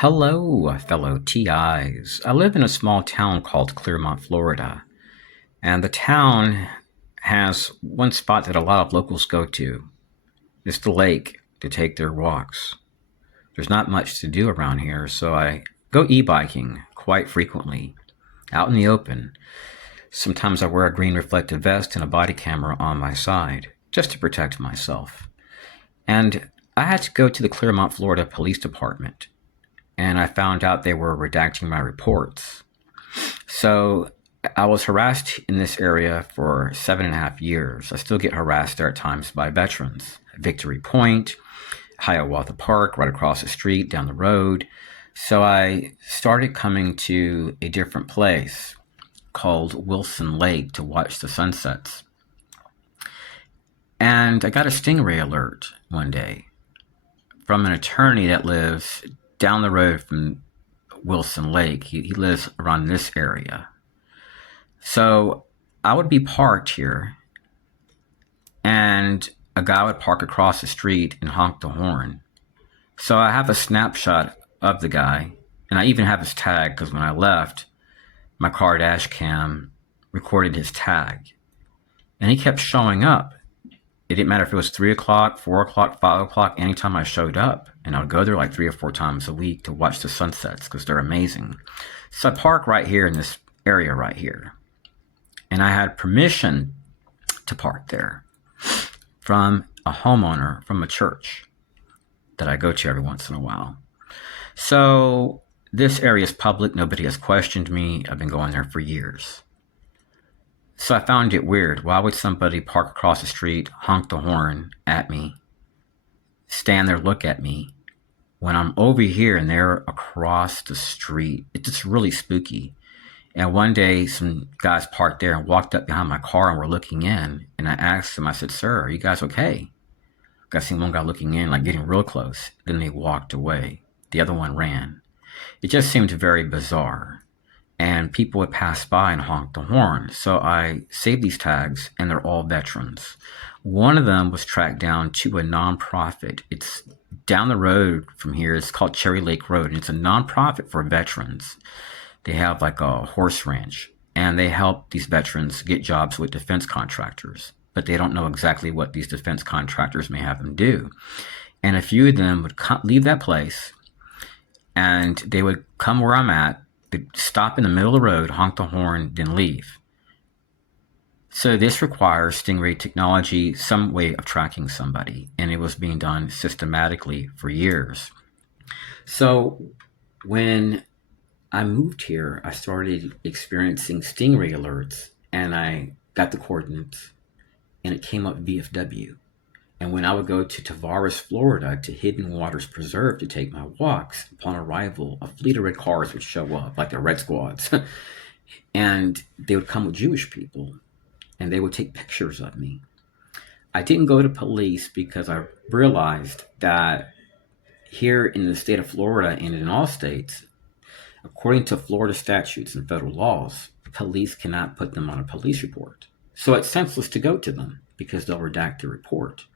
Hello, fellow TIs. I live in a small town called Clearmont, Florida, and the town has one spot that a lot of locals go to. It's the lake to take their walks. There's not much to do around here, so I go e-biking quite frequently, out in the open. Sometimes I wear a green reflective vest and a body camera on my side, just to protect myself. And I had to go to the Clearmont, Florida Police Department, and I found out they were redacting my reports. So I was harassed in this area for 7.5 years. I still get harassed there at times by veterans. Victory Point, Hiawatha Park, right across the street, down the road. So I started coming to a different place called Wilson Lake to watch the sunsets. And I got a stingray alert one day from an attorney that lives down the road from Wilson Lake. He lives around this area. So I would be parked here, and a guy would park across the street and honk the horn. So I have a snapshot of the guy, and I even have his tag because when I left, my car dash cam recorded his tag. And he kept showing up. It didn't matter if it was 3 o'clock, 4 o'clock, 5 o'clock, anytime I showed up. And I would go there like 3 or 4 times a week to watch the sunsets because they're amazing. So I park right here in this area right here. And I had permission to park there from a homeowner from a church that I go to every once in a while. So this area is public. Nobody has questioned me. I've been going there for years. So I found it weird. Why would somebody park across the street, honk the horn at me, stand there, look at me, when I'm over here and they're across the street? It's just really spooky. And one day, some guys parked there and walked up behind my car and were looking in. And I asked them, I said, "Sir, are you guys okay?" I seen one guy looking in, like getting real close. Then they walked away. The other one ran. It just seemed very bizarre. And people would pass by and honk the horn. So I saved these tags, and they're all veterans. One of them was tracked down to a nonprofit. It's down the road from here. It's called Cherry Lake Road, and it's a nonprofit for veterans. They have like a horse ranch, and they help these veterans get jobs with defense contractors, but they don't know exactly what these defense contractors may have them do. And a few of them would leave that place, and they would come where I'm at. They'd stop in the middle of the road, honk the horn, then leave. So this requires Stingray technology, some way of tracking somebody, and it was being done systematically for years. So when I moved here, I started experiencing Stingray alerts, and I got the coordinates, and it came up VFW. And when I would go to Tavares, Florida, to Hidden Waters Preserve to take my walks, upon arrival, a fleet of red cars would show up, like the Red Squads. And they would come with Jewish people, and they would take pictures of me. I didn't go to police because I realized that here in the state of Florida and in all states, according to Florida statutes and federal laws, police cannot put them on a police report. So it's senseless to go to them because they'll redact the report.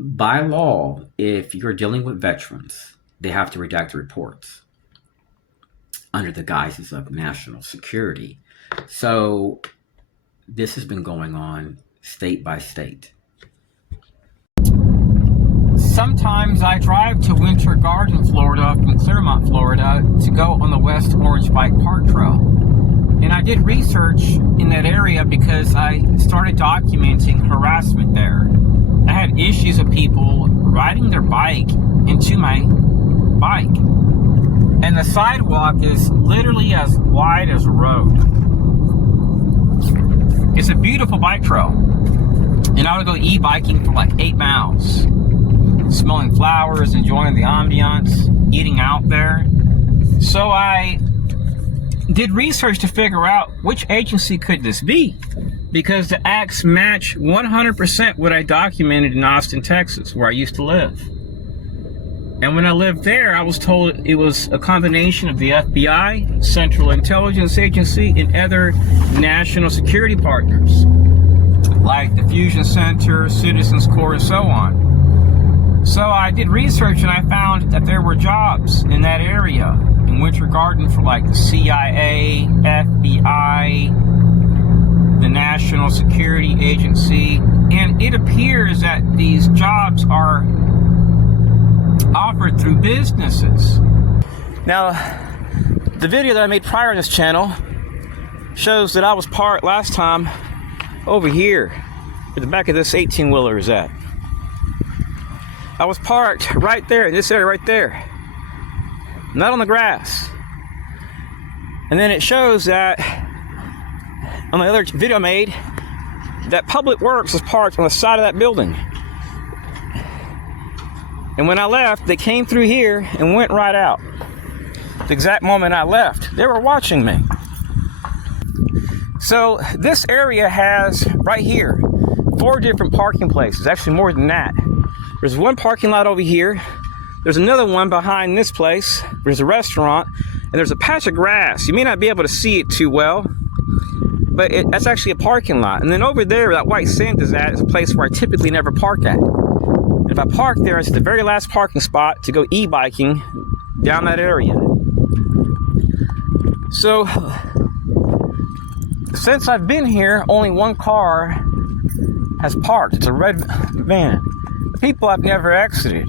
By law, if you're dealing with veterans, they have to redact the reports under the guises of national security. So this has been going on state by state. Sometimes I drive to Winter Garden, Florida from Clearmont, Florida to go on the West Orange Bike Park Trail. And I did research in that area because I started documenting harassment there. I had issues of people riding their bike into my bike. And the sidewalk is literally as wide as a road. It's a beautiful bike trail. And I would go e-biking for like 8 miles. Smelling flowers, enjoying the ambiance, eating out there. So I did research to figure out which agency could this be, because the acts match 100% what I documented in Austin, Texas, where I used to live. And when I lived there, I was told it was a combination of the FBI, Central Intelligence Agency, and other national security partners, like the Fusion Center, Citizens Corps, and so on. So I did research and I found that there were jobs in that area in Winter Garden for like the CIA, FBI, the National Security Agency, and it appears that these jobs are offered through businesses. Now, the video that I made prior on this channel shows that I was parked last time over here where the back of this 18-wheeler is at. I was parked right there in this area right there, not on the grass. And then it shows that on the other video I made that Public Works was parked on the side of that building. And when I left, they came through here and went right out. The exact moment I left, they were watching me. So this area has, right here, 4 different parking places, actually more than that. There's one parking lot over here. There's another one behind this place. There's a restaurant, and there's a patch of grass. You may not be able to see it too well, but that's actually a parking lot. And then over there, that white sand is at, is a place where I typically never park at. And if I park there, it's the very last parking spot to go e-biking down that area. So, since I've been here, only one car has parked. It's a red van. People I've never exited.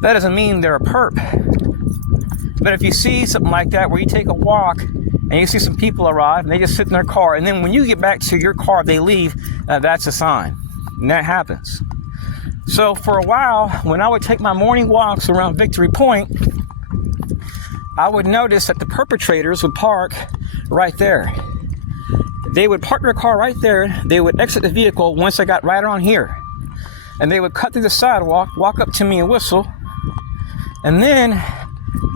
That doesn't mean they're a perp. But if you see something like that where you take a walk and you see some people arrive and they just sit in their car, and then when you get back to your car, they leave, that's a sign. And that happens. So for a while, when I would take my morning walks around Victory Point, I would notice that the perpetrators would park right there. They would park their car right there. They would exit the vehicle once they got right around here. And they would cut through the sidewalk, walk up to me and whistle. And then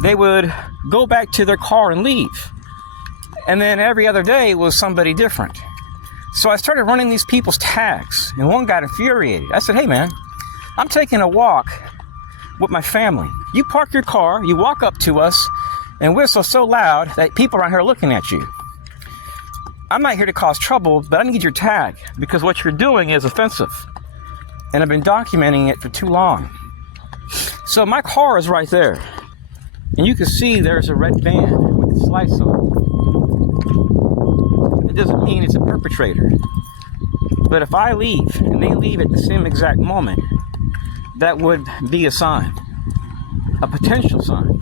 they would go back to their car and leave. And then every other day was somebody different. So I started running these people's tags, and one got infuriated. I said, hey man, I'm taking a walk with my family. You park your car, you walk up to us, and whistle so loud that people around here are looking at you. I'm not here to cause trouble, but I need your tag, because what you're doing is offensive. And I've been documenting it for too long. So my car is right there. And you can see there's a red van with its lights on. It doesn't mean it's a perpetrator. But if I leave and they leave at the same exact moment, that would be a sign, a potential sign.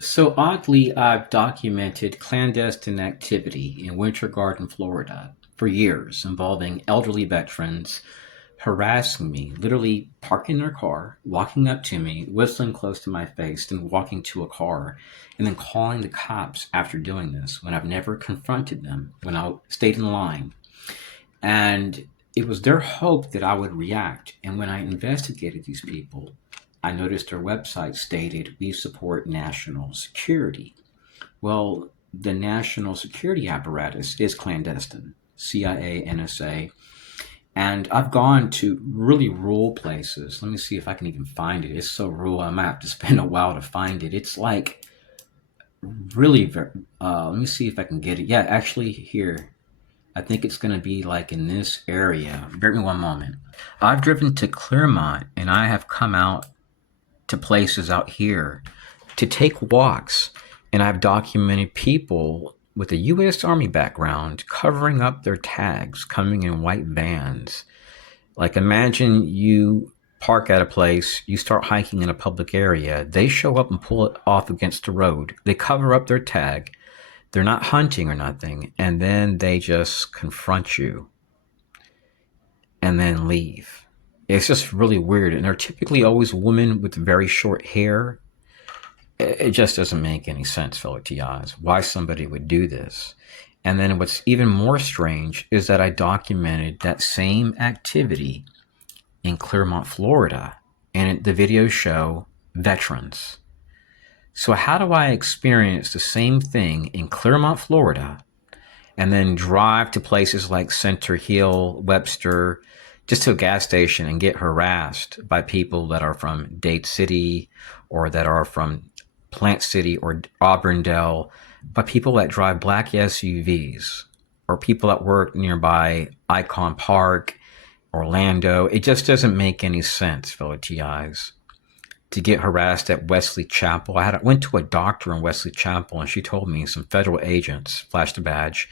So oddly, I've documented clandestine activity in Winter Garden, Florida for years involving elderly veterans harassing me, literally parking their car, walking up to me, whistling close to my face, then walking to a car, and then calling the cops after doing this when I've never confronted them, when I stayed in line. And it was their hope that I would react. And when I investigated these people, I noticed their website stated, we support national security. Well, the national security apparatus is clandestine, CIA, NSA. And I've gone to really rural places. Let me see if I can even find it. It's so rural, I might have to spend a while to find it. It's like really very, let me see if I can get it. Yeah, actually here. I think it's going to be like in this area. Bear with me one moment. I've driven to Clermont and I have come out to places out here to take walks, and I've documented people with a U.S. Army background covering up their tags, coming in white vans. Like imagine you park at a place, you start hiking in a public area, they show up and pull it off against the road. They cover up their tag. They're not hunting or nothing, and then they just confront you and then leave. It's just really weird, and they're typically always women with very short hair. It just doesn't make any sense, fellow TIs, why somebody would do this. And then what's even more strange is that I documented that same activity in Clermont, Florida, and the videos show veterans. So how do I experience the same thing in Clermont, Florida, and then drive to places like Center Hill, Webster, just to a gas station and get harassed by people that are from Dade City or that are from Plant City or Auburndale, by people that drive black SUVs or people that work nearby Icon Park Orlando. It just doesn't make any sense, fellow TIs, to get harassed at Wesley Chapel. I went to a doctor in Wesley Chapel, and she told me some federal agents flashed a badge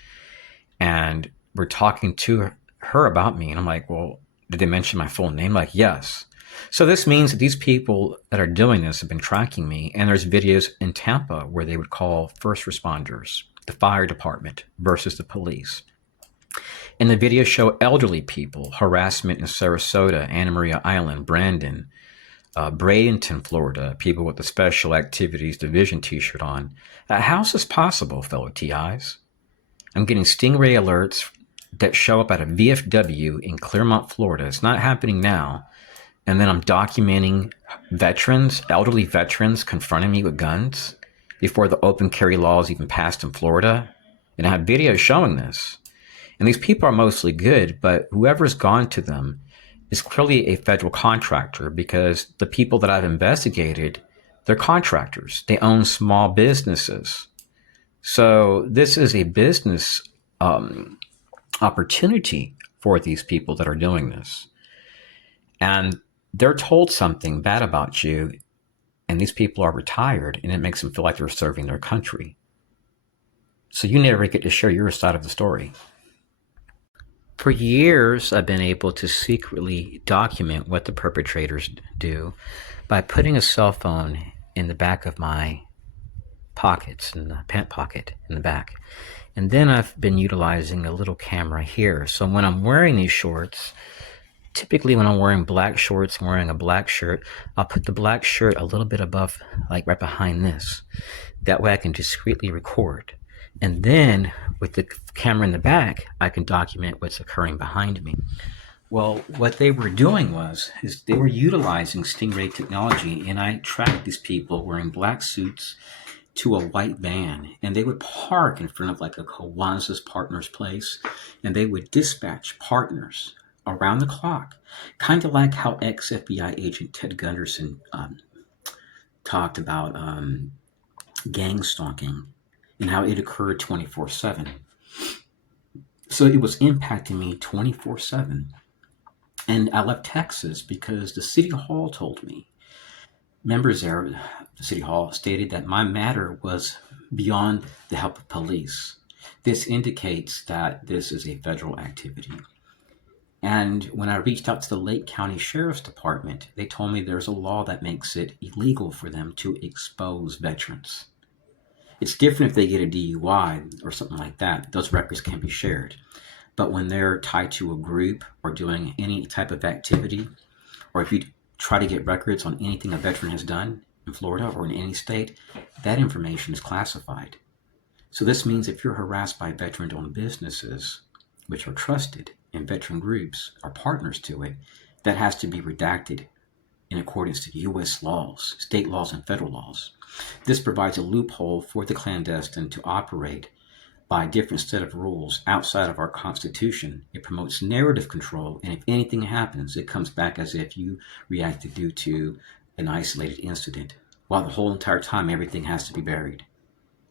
and were talking to her about me. And I'm like, well, did they mention my full name? Like, yes. So this means that these people that are doing this have been tracking me. And there's videos in Tampa where they would call first responders, the fire department versus the police. And the videos show elderly people, harassment in Sarasota, Anna Maria Island, Brandon, Bradenton, Florida, people with the Special Activities Division t-shirt on. How is this possible, fellow TIs? I'm getting Stingray alerts that show up at a VFW in Clermont, Florida. It's not happening now. And then I'm documenting veterans, elderly veterans, confronting me with guns before the open carry laws even passed in Florida. And I have videos showing this. And these people are mostly good, but whoever's gone to them is clearly a federal contractor, because the people that I've investigated, they're contractors. They own small businesses. So this is a business opportunity for these people that are doing this. And they're told something bad about you, and these people are retired, and it makes them feel like they're serving their country. So you never get to share your side of the story. For years, I've been able to secretly document what the perpetrators do by putting a cell phone in the back of my pockets, in the pant pocket in the back. And then I've been utilizing a little camera here. So when I'm wearing these shorts, typically when I'm wearing black shorts and wearing a black shirt, I'll put the black shirt a little bit above, like right behind this. That way I can discreetly record. And then with the camera in the back, I can document what's occurring behind me. Well, what they were doing is they were utilizing Stingray technology, and I tracked these people wearing black suits to a white van, and they would park in front of like a Kiwanis Partners place, and they would dispatch partners around the clock, kind of like how ex-FBI agent Ted Gunderson talked about gang stalking and how it occurred 24/7. So it was impacting me 24/7. And I left Texas because the city hall told me, members there, the city hall, stated that my matter was beyond the help of police. This indicates that this is a federal activity. And when I reached out to the Lake County Sheriff's Department, they told me there's a law that makes it illegal for them to expose veterans. It's different if they get a DUI or something like that. Those records can be shared. But when they're tied to a group or doing any type of activity, or if you try to get records on anything a veteran has done in Florida or in any state, that information is classified. So this means if you're harassed by veteran-owned businesses, which are trusted, and veteran groups are partners to it, that has to be redacted in accordance to U.S. laws, state laws, and federal laws. This provides a loophole for the clandestine to operate by a different set of rules outside of our Constitution. It promotes narrative control, and if anything happens, it comes back as if you reacted due to an isolated incident, while the whole entire time everything has to be buried.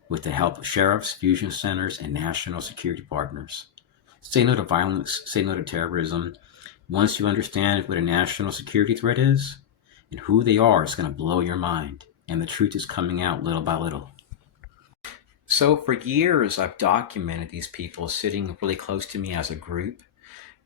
With the help of sheriffs, fusion centers, and national security partners. Say no to violence, say no to terrorism. Once you understand what a national security threat is and who they are, it's going to blow your mind. And the truth is coming out little by little. So for years, I've documented these people sitting really close to me as a group,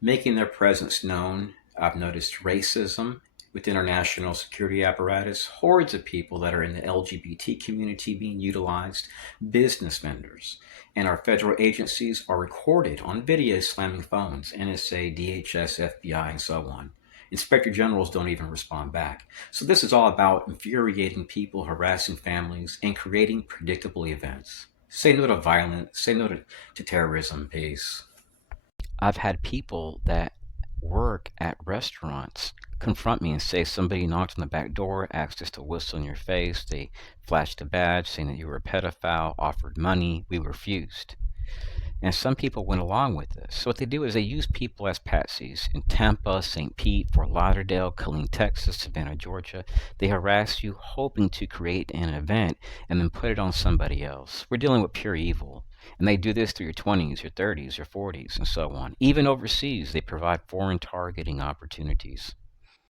making their presence known. I've noticed racism within our national security apparatus, hordes of people that are in the LGBT community being utilized, business vendors, and our federal agencies are recorded on video slamming phones, NSA, DHS, FBI, and so on. Inspector generals don't even respond back. So this is all about infuriating people, harassing families, and creating predictable events. Say no to violence, say no to terrorism, peace. I've had people that work at restaurants confront me and say somebody knocked on the back door, asked us to whistle in your face. They flashed a badge saying that you were a pedophile, offered money. We refused. And some people went along with this. So what they do is they use people as patsies in Tampa, St. Pete, Fort Lauderdale, Killeen, Texas, Savannah, Georgia. They harass you, hoping to create an event and then put it on somebody else. We're dealing with pure evil. And they do this through your 20s, your 30s, your 40s, and so on. Even overseas, they provide foreign targeting opportunities.